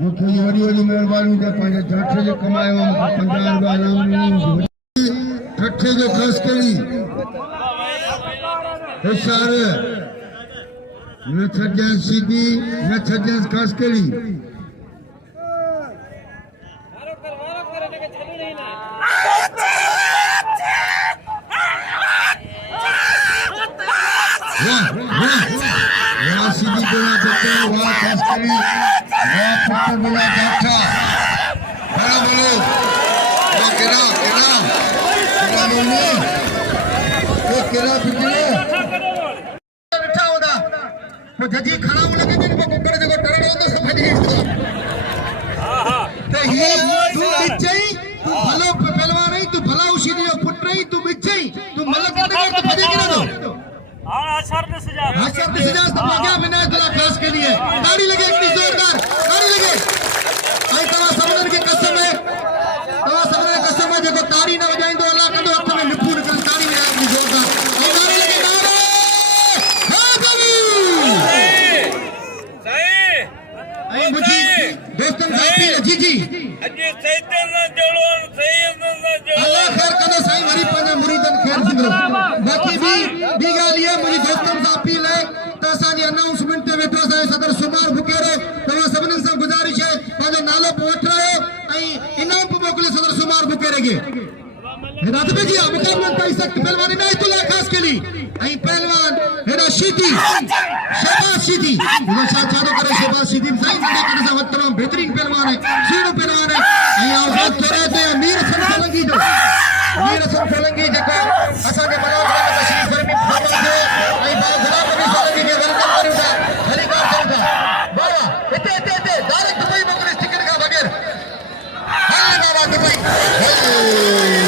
मूंखे इहा वॾी वॾी महिरबानी त पंहिंजे ठाठे जो कमायो मूंखे 50 रुपया इनाम ठाठे जो ख़र्च करी होशियार न छॾजांइ सीधी न छॾजांइ ख़र्च करी वाह सीधी बोला बच्चा वाह ख़र्च करी वाह पुत्र बोला ठाठा बड़ा बोलो वाह केरा बोली ये केरा बिजली बिठा होदा वो जजी खड़ा होने के दिन को कुकर जो टरण होता सब भजी हां ते ही तू बिचई तू भलो पहलवान नहीं तू भला उसी जो पुट नहीं तू बिचई तू मलक नगर तो भजी गिरा दो शर्त सिजाज तो भाग्या विनायक दुला खास के लिए ताड़ी लगे इतनी जोरदार ताड़ी लगे आई तवा समनन की कसम है जो ताड़ी न बजाई तो अल्लाह कंदो हथ में निपुण कर ताड़ी में इतनी जोरदार और ताड़ी लगे नारे हां सही आई मुझे दोस्तन साथी जी अजे सैयदन जोड़ो अल्लाह खैर कंदो साईं वरी पंहिंजा मुरीदन खैर थींदो बाक़ी बी गाल ये मुझे दोस्तन से अपील है तो असांजी अनाउंसमेंट ते वेठो असांजो सदर सुमार बुकेरो तव्हां सभिनी सां गुज़ारिश है पंहिंजो नालो पे वठ रहियो ऐं इनाम पे मोकिलियो सदर सुमार बुकेरे खे हिदायत में जी मुकाबला कई सख्त पहलवानी नाइतुल्लाह खास के लिए ऐं पहलवान हेडा शीदी शहबाज शीदी इहो छा थो करे शहबाज शीदी साईं नंढे कद सां वक़्तु तमामु बहितरीन पहलवान है सुहिणो पहलवान है ऐं आवाज़ थोरे ते मीर हसन सोलंकी जेको असांजे मनोज तशरीफ़ फरमी फरमाइंदो ऐं बाग़ुलाम नबी सोलंकी खे वेलकम करियूं था हेलीकॉप्टर करियूं था बाबा हिते डायरेक्ट कोई मोकिले टिकट खां बग़ैर हले बाबा दुबई